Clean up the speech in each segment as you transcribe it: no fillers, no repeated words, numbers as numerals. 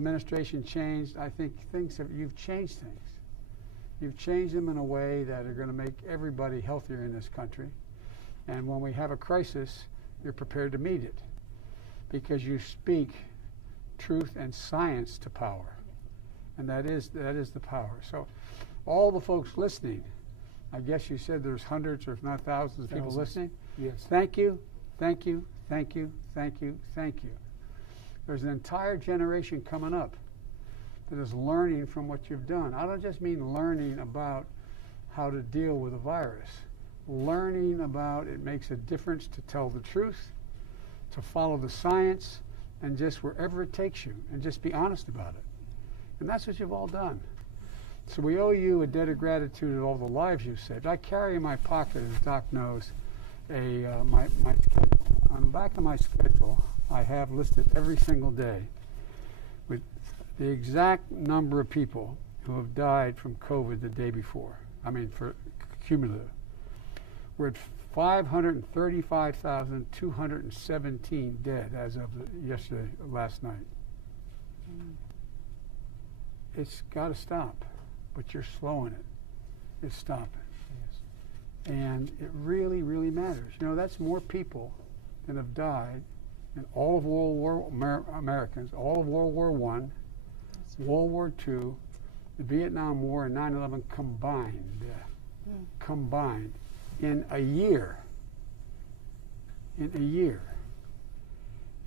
administration changed, I think you've changed things. You've changed them in a way that are going to make everybody healthier in this country. And when we have a crisis, you're prepared to meet it because you speak truth and science to power. And that is the power. So all the folks listening, I guess you said there's hundreds or if not thousands of people listening. Yes. Thank you, thank you, thank you, thank you, thank you. There's an entire generation coming up that is learning from what you've done. I don't just mean learning about how to deal with a virus. Learning about it makes a difference to tell the truth, to follow the science, and just wherever it takes you, and just be honest about it. And that's what you've all done. So we owe you a debt of gratitude of all the lives you've saved. I carry in my pocket, as Doc knows, my schedule. On the back of my schedule, I have listed every single day with the exact number of people who have died from COVID the day before. I mean, for cumulative. We're at 535,217 dead as of last night. It's got to stop, but you're slowing it. It's stopping. Yes. And it really, really matters. You know, that's more people than have died in all of Americans, all of World War I, World War II, the Vietnam War, and 9/11 combined. Combined in a year. In a year.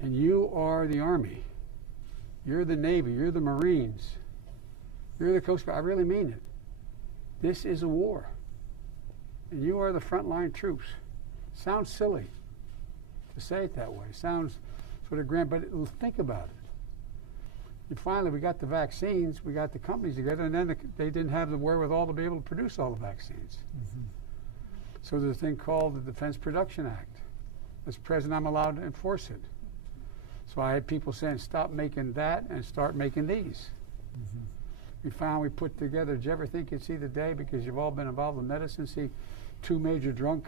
And you are the Army. You're the Navy. You're the Marines. You're the Coast Guard. I really mean it. This is a war. And you are the frontline troops. Sounds silly to say it that way. Sounds sort of grand, but think about it. And finally, we got the vaccines, we got the companies together, and then they didn't have the wherewithal to be able to produce all the vaccines. Mm-hmm. So there's a thing called the Defense Production Act. As president, I'm allowed to enforce it. So I had people saying, stop making that and start making these. Mm-hmm. We put together, did you ever think you'd see the day, because you've all been involved in medicine, see two major drug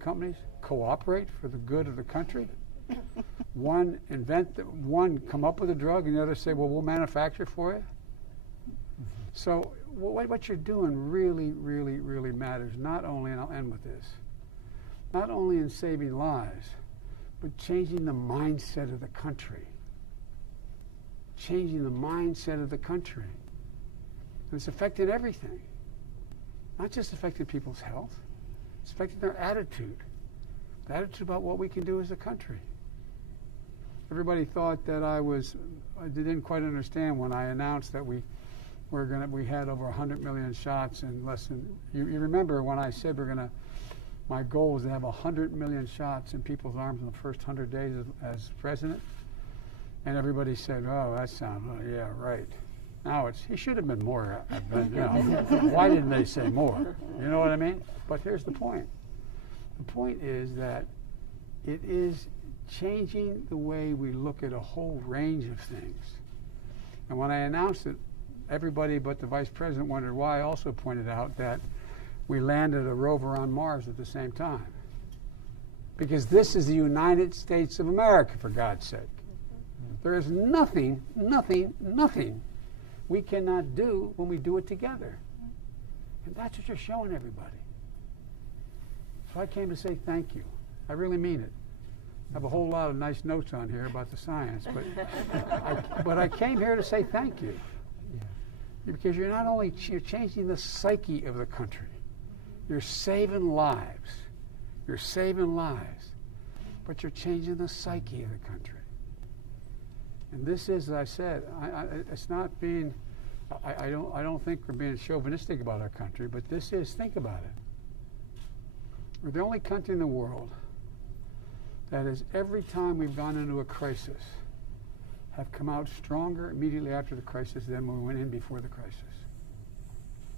companies cooperate for the good of the country? One come up with a drug, and the other say, well, we'll manufacture for you. Mm-hmm. So what you're doing really, really, really matters, not only, and I'll end with this, not only in saving lives, but changing the mindset of the country. Changing the mindset of the country. And it's affecting everything. Not just affecting people's health, it's affecting their attitude. The attitude about what we can do as a country. Everybody thought that I didn't quite understand when I announced that we had over 100 million shots in less than, you remember when I said my goal was to have 100 million shots in people's arms in the first 100 days as president? And everybody said, oh, that sounds, yeah, right. Now he should have been more, why didn't they say more? You know what I mean? But here's the point. The point is that it is changing the way we look at a whole range of things. And when I announced it, everybody but the vice president wondered why. I also pointed out that we landed a rover on Mars at the same time. Because this is the United States of America, for God's sake. There is nothing we cannot do when we do it together. And that's what you're showing everybody. So I came to say thank you. I really mean it. I have a whole lot of nice notes on here about the science, but I came here to say thank you. Yeah. Because you're changing the psyche of the country. You're saving lives. You're saving lives. But you're changing the psyche of the country. And this is, as I said, it's not being, I don't think we're being chauvinistic about our country, but this is, think about it. We're the only country in the world that is, every time we've gone into a crisis, have come out stronger immediately after the crisis than when we went in before the crisis.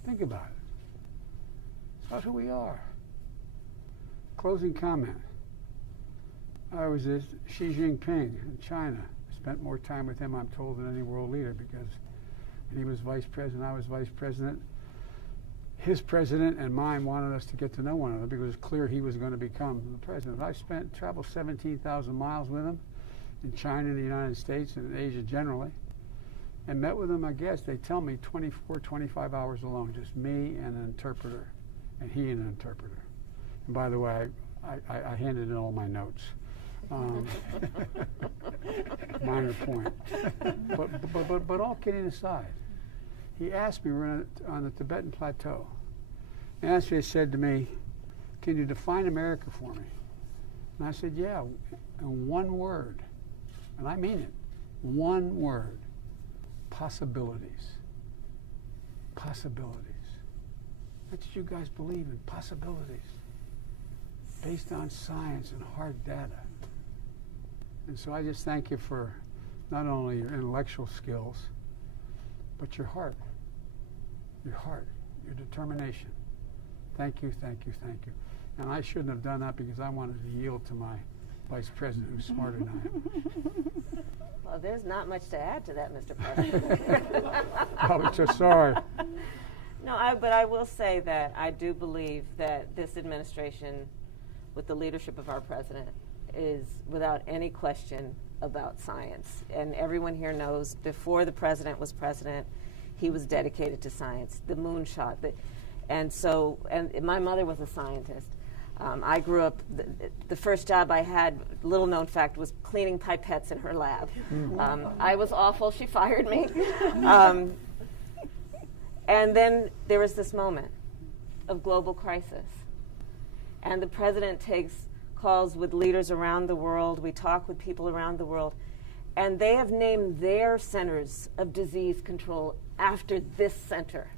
Think about it. It's about who we are. Closing comment. I was at Xi Jinping in China. Spent more time with him, I'm told, than any world leader, because he was vice president, I was vice president. His president and mine wanted us to get to know one another because it was clear he was going to become the president. I traveled 17,000 miles with him in China, the United States, and in Asia generally. and met with him, I guess, they tell me 24, 25 hours alone, just me and an interpreter, and he and an interpreter. And by the way, I handed in all my notes. Minor point. But all kidding aside, he asked me, we're on the Tibetan Plateau, and actually said to me, can you define America for me? And I said, yeah, in one word, and I mean it, one word, possibilities. Possibilities. That's what you guys believe in, possibilities, based on science and hard data. And so I just thank you for not only your intellectual skills, but your heart, your determination. Thank you, thank you, thank you. And I shouldn't have done that because I wanted to yield to my vice president who's smarter than I am. Well, there's not much to add to that, Mr. President. Probably just sorry. No, but I will say that I do believe that this administration, with the leadership of our president, is without any question about science. And everyone here knows before the president was president, he was dedicated to science, the moonshot. And my mother was a scientist. I grew up, the first job I had, little known fact, was cleaning pipettes in her lab. I was awful, she fired me. And then there was this moment of global crisis. And the president takes calls with leaders around the world. We talk with people around the world. And they have named their centers of disease control after this center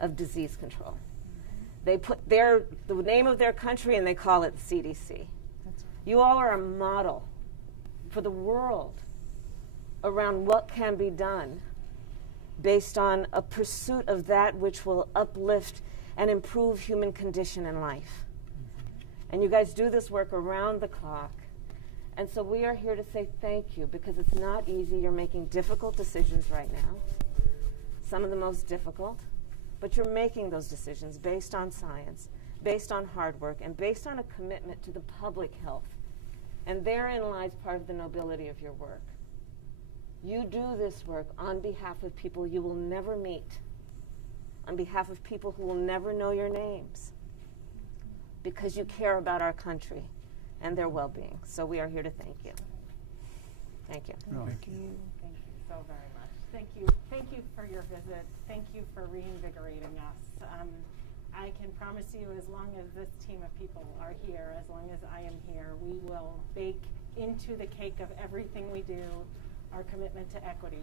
of disease control. They put the name of their country and they call it the CDC. You all are a model for the world around what can be done based on a pursuit of that which will uplift and improve human condition and life. And you guys do this work around the clock. And so we are here to say thank you, because it's not easy. You're making difficult decisions right now, some of the most difficult, but you're making those decisions based on science, based on hard work, and based on a commitment to the public health. And therein lies part of the nobility of your work. You do this work on behalf of people you will never meet, on behalf of people who will never know your names, because you care about our country and their well-being. So we are here to thank you. Thank you. Thank you. Thank you so very much. Thank you. Thank you for your visit. Thank you for reinvigorating us. I can promise you, as long as this team of people are here, as long as I am here, we will bake into the cake of everything we do our commitment to equity,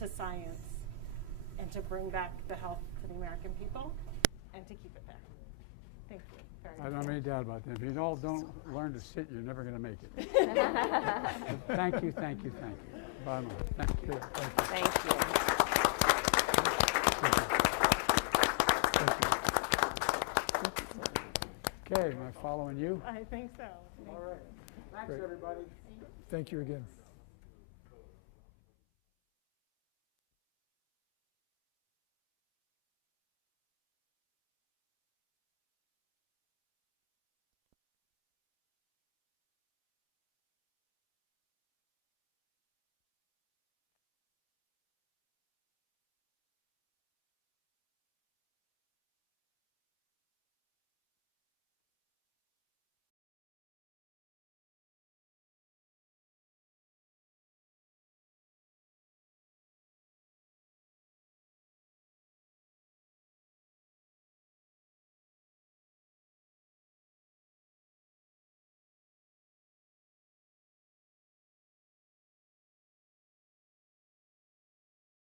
to science, and to bring back the health to the American people, and to keep it there. Thank you very much. I don't have any doubt about that. If you all don't learn to sit, you're never going to make it. Thank you, thank you, thank you. Bottom line. Thank you. Thank you. Okay, am I following you? I think so. All right. Thanks, everybody. Thank you again.